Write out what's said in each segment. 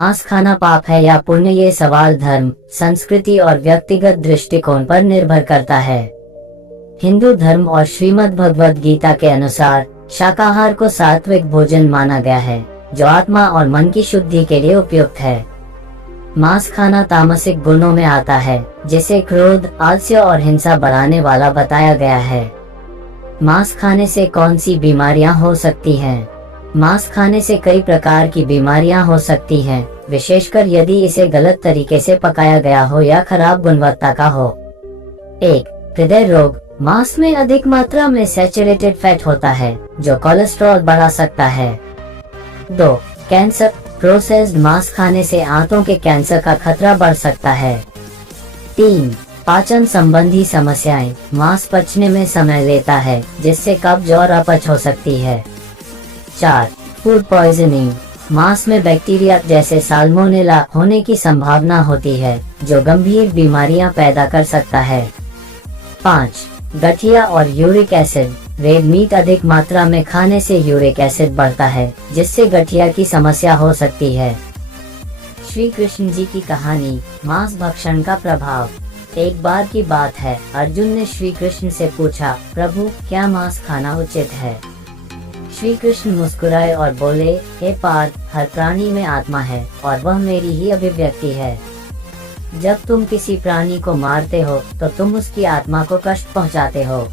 मांस खाना पाप है या पुण्य, ये सवाल धर्म, संस्कृति और व्यक्तिगत दृष्टिकोण पर निर्भर करता है। हिंदू धर्म और श्रीमद् भगवद गीता के अनुसार शाकाहार को सात्विक भोजन माना गया है, जो आत्मा और मन की शुद्धि के लिए उपयुक्त है। मांस खाना तामसिक गुणों में आता है, जिसे क्रोध, आलस्य और हिंसा बढ़ाने वाला बताया गया है। मांस खाने से कौन सी बीमारियां हो सकती हैं? मांस खाने से कई प्रकार की बीमारियां हो सकती हैं, विशेषकर यदि इसे गलत तरीके से पकाया गया हो या खराब गुणवत्ता का हो। 1. हृदय रोग। मांस में अधिक मात्रा में सैचुरेटेड फैट होता है, जो कोलेस्ट्रॉल बढ़ा सकता है। 2. कैंसर। प्रोसेस्ड मांस खाने से आंतों के कैंसर का खतरा बढ़ सकता है। 3. पाचन संबंधी समस्याएं। मांस पचने में समय लेता है, जिससे कब्ज और अपच हो सकती है। 4. Food poisoning. मांस में बैक्टीरिया जैसे साल्मोनेला होने की संभावना होती है, जो गंभीर बीमारियां पैदा कर सकता है। 5. गठिया और यूरिक एसिड। रेड मीट अधिक मात्रा में खाने से यूरिक एसिड बढ़ता है, जिससे गठिया की समस्या हो सकती है। श्री कृष्ण जी की कहानी, मांस भक्षण का प्रभाव। एक बार की बात है, अर्जुन ने श्री कृष्ण से पूछा, प्रभु क्या मांस खाना उचित है? श्री कृष्ण मुस्कुराए और बोले, हे पार्थ, हर प्राणी में आत्मा है और वह मेरी ही अभिव्यक्ति है। जब तुम किसी प्राणी को मारते हो तो तुम उसकी आत्मा को कष्ट पहुंचाते हो।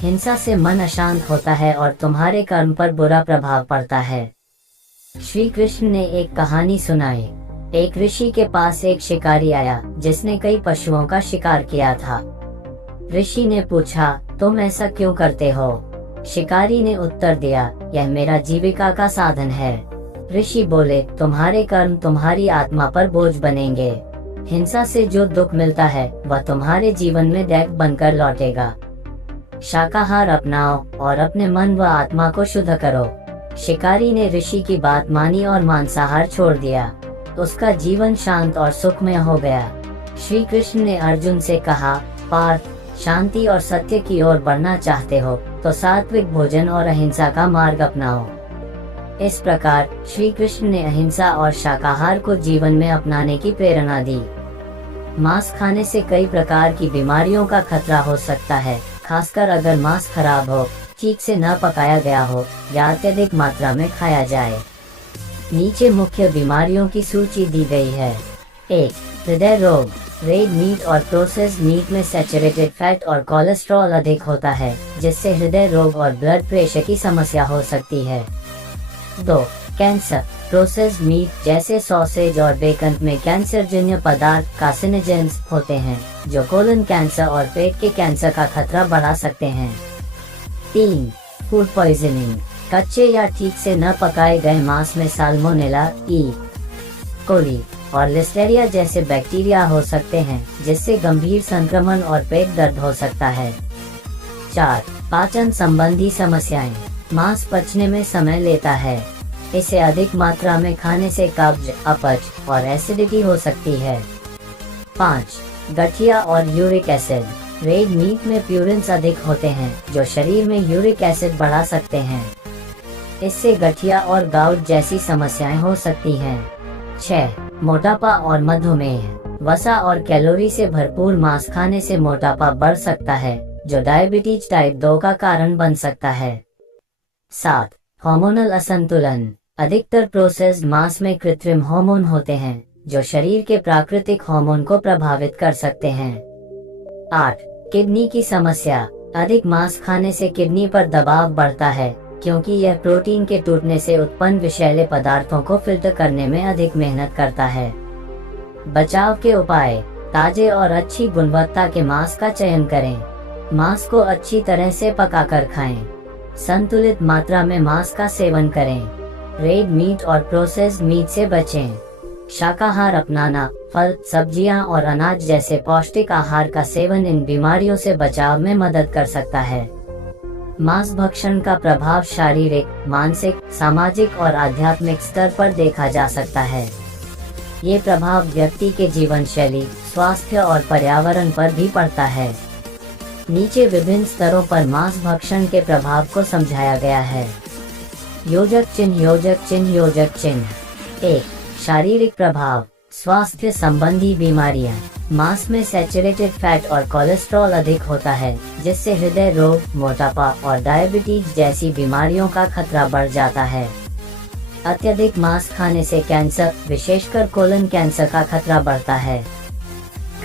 हिंसा से मन अशांत होता है और तुम्हारे कर्म पर बुरा प्रभाव पड़ता है। श्री कृष्ण ने एक कहानी सुनाई। एक ऋषि के पास एक शिकारी आया, जिसने कई पशुओं का शिकार किया था। ऋषि ने पूछा, तुम ऐसा क्यों करते हो? शिकारी ने उत्तर दिया, यह मेरा जीविका का साधन है। ऋषि बोले, तुम्हारे कर्म तुम्हारी आत्मा पर बोझ बनेंगे। हिंसा से जो दुख मिलता है वह तुम्हारे जीवन में दैव बनकर लौटेगा। शाकाहार अपनाओ और अपने मन व आत्मा को शुद्ध करो। शिकारी ने ऋषि की बात मानी और मांसाहार छोड़ दिया। उसका जीवन शांत और सुखमय हो गया। श्री कृष्ण ने अर्जुन से कहा, पार्थ, शांति और सत्य की ओर बढ़ना चाहते हो तो सात्विक भोजन और अहिंसा का मार्ग अपनाओ। इस प्रकार श्री कृष्ण ने अहिंसा और शाकाहार को जीवन में अपनाने की प्रेरणा दी। मांस खाने से कई प्रकार की बीमारियों का खतरा हो सकता है, खासकर अगर मांस खराब हो, ठीक से न पकाया गया हो या अत्यधिक मात्रा में खाया जाए। नीचे मुख्य बीमारियों की सूची दी गई है। 1. हृदय रोग। रेड मीट और प्रोसेस्ड मीट में सैचुरेटेड फैट और कोलेस्ट्रॉल अधिक होता है, जिससे हृदय रोग और ब्लड प्रेशर की समस्या हो सकती है। 2. कैंसर। प्रोसेस्ड मीट जैसे सॉसेज और बेकन में कैंसर जन्य पदार्थ कार्सिनोजेंस होते हैं, जो कोलन कैंसर और पेट के कैंसर का खतरा बढ़ा सकते हैं। 3. Food poisoning. कच्चे या ठीक से न पकाए गए मांस में साल्मोनेला, ई. कोली और लिस्टेरिया जैसे बैक्टीरिया हो सकते हैं, जिससे गंभीर संक्रमण और पेट दर्द हो सकता है। 4. पाचन संबंधी समस्याएं। मांस पचने में समय लेता है। इसे अधिक मात्रा में खाने से कब्ज, अपच और एसिडिटी हो सकती है। 5. गठिया और यूरिक एसिड। रेड मीट में प्यूरिन्स अधिक होते हैं, जो शरीर में यूरिक एसिड बढ़ा सकते हैं। इससे गठिया और गाउट जैसी समस्याएं हो सकती हैं। 6. मोटापा और मधुमेह। वसा और कैलोरी से भरपूर मांस खाने से मोटापा बढ़ सकता है, जो डायबिटीज टाइप 2 का कारण बन सकता है। 7. हार्मोनल असंतुलन। अधिकतर प्रोसेस्ड मांस में कृत्रिम हार्मोन होते हैं, जो शरीर के प्राकृतिक हार्मोन को प्रभावित कर सकते हैं। 8. किडनी की समस्या। अधिक मांस खाने से किडनी पर दबाव बढ़ता है, क्योंकि यह प्रोटीन के टूटने से उत्पन्न विषैले पदार्थों को फिल्टर करने में अधिक मेहनत करता है। बचाव के उपाय। ताजे और अच्छी गुणवत्ता के मांस का चयन करें। मांस को अच्छी तरह से पकाकर खाएं। संतुलित मात्रा में मांस का सेवन करें। रेड मीट और प्रोसेस्ड मीट से बचें। शाकाहार अपनाना, फल, सब्जियां और अनाज जैसे पौष्टिक आहार का सेवन इन बीमारियों से बचाव में मदद कर सकता है। मांस भक्षण का प्रभाव शारीरिक, मानसिक, सामाजिक और आध्यात्मिक स्तर पर देखा जा सकता है। ये प्रभाव व्यक्ति के जीवन शैली, स्वास्थ्य और पर्यावरण पर भी पड़ता है। नीचे विभिन्न स्तरों पर मांस भक्षण के प्रभाव को समझाया गया है। योजक चिन्ह, योजक चिन्ह, योजक चिन्ह। 1. शारीरिक प्रभाव, स्वास्थ्य संबंधी बीमारियां। मांस में सैचुरेटेड फैट और कोलेस्ट्रॉल अधिक होता है, जिससे हृदय रोग, मोटापा और डायबिटीज जैसी बीमारियों का खतरा बढ़ जाता है। अत्यधिक मांस खाने से कैंसर, विशेषकर कोलन कैंसर का खतरा बढ़ता है।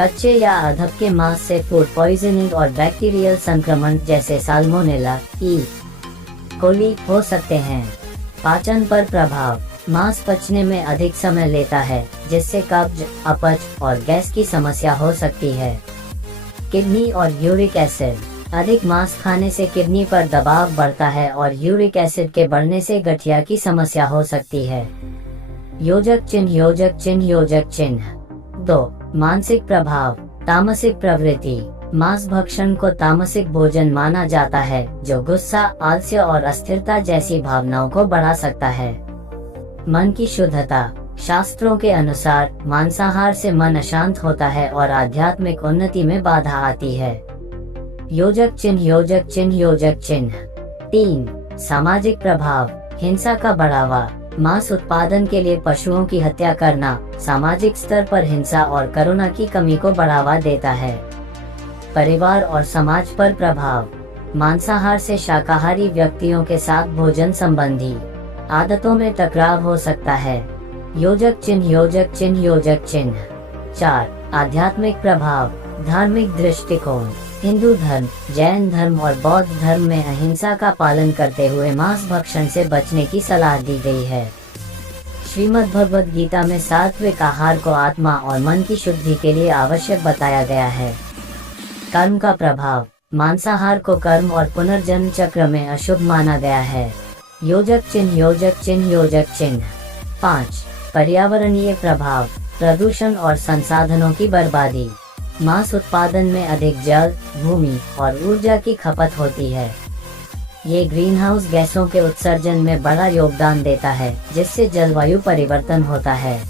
कच्चे या अधपके मांस से फूड पॉइजनिंग और बैक्टीरियल संक्रमण जैसे साल्मोनेला, ई. कोली हो सकते हैं। पाचन पर प्रभाव, मांस पचने में अधिक समय लेता है, जिससे कब्ज, अपच और गैस की समस्या हो सकती है। किडनी और यूरिक एसिड, अधिक मांस खाने से किडनी पर दबाव बढ़ता है और यूरिक एसिड के बढ़ने से गठिया की समस्या हो सकती है। योजक चिन्ह, योजक चिन्ह, योजक चिन्ह। 2. मानसिक प्रभाव, तामसिक प्रवृत्ति। मांस भक्षण को तामसिक भोजन माना जाता है, जो गुस्सा, आलस्य और अस्थिरता जैसी भावनाओं को बढ़ा सकता है। मन की शुद्धता, शास्त्रों के अनुसार मांसाहार से मन अशांत होता है और आध्यात्मिक उन्नति में बाधा आती है। योजक चिन्ह, योजक चिन्ह, योजक चिन्ह। 3. सामाजिक प्रभाव, हिंसा का बढ़ावा। मांस उत्पादन के लिए पशुओं की हत्या करना सामाजिक स्तर पर हिंसा और करुणा की कमी को बढ़ावा देता है। परिवार और समाज पर प्रभाव, मांसाहार से शाकाहारी व्यक्तियों के साथ भोजन संबंधी आदतों में टकराव हो सकता है। योजक चिन्ह, योजक चिन्ह, योजक चिन्ह। 4. आध्यात्मिक प्रभाव, धार्मिक दृष्टिकोण। हिंदू धर्म, जैन धर्म और बौद्ध धर्म में अहिंसा का पालन करते हुए मांस भक्षण से बचने की सलाह दी गई है। श्रीमद् भगवद गीता में सात्विक आहार को आत्मा और मन की शुद्धि के लिए आवश्यक बताया गया है। कर्म का प्रभाव, मांसाहार को कर्म और पुनर्जन्म चक्र में अशुभ माना गया है। योजक चिन्ह, योजक चिन्ह, योजक चिन्ह। 5. पर्यावरणीय प्रभाव, प्रदूषण और संसाधनों की बर्बादी। मांस उत्पादन में अधिक जल, भूमि और ऊर्जा की खपत होती है। ये ग्रीनहाउस गैसों के उत्सर्जन में बड़ा योगदान देता है, जिससे जलवायु परिवर्तन होता है।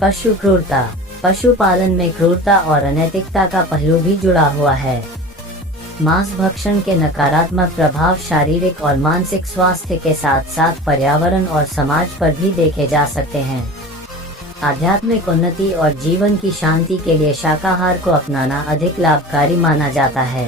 पशु क्रूरता, पशुपालन में क्रूरता और अनैतिकता का पहलू भी जुड़ा हुआ है। मांस भक्षण के नकारात्मक प्रभाव शारीरिक और मानसिक स्वास्थ्य के साथ साथ पर्यावरण और समाज पर भी देखे जा सकते हैं। आध्यात्मिक उन्नति और जीवन की शांति के लिए शाकाहार को अपनाना अधिक लाभकारी माना जाता है।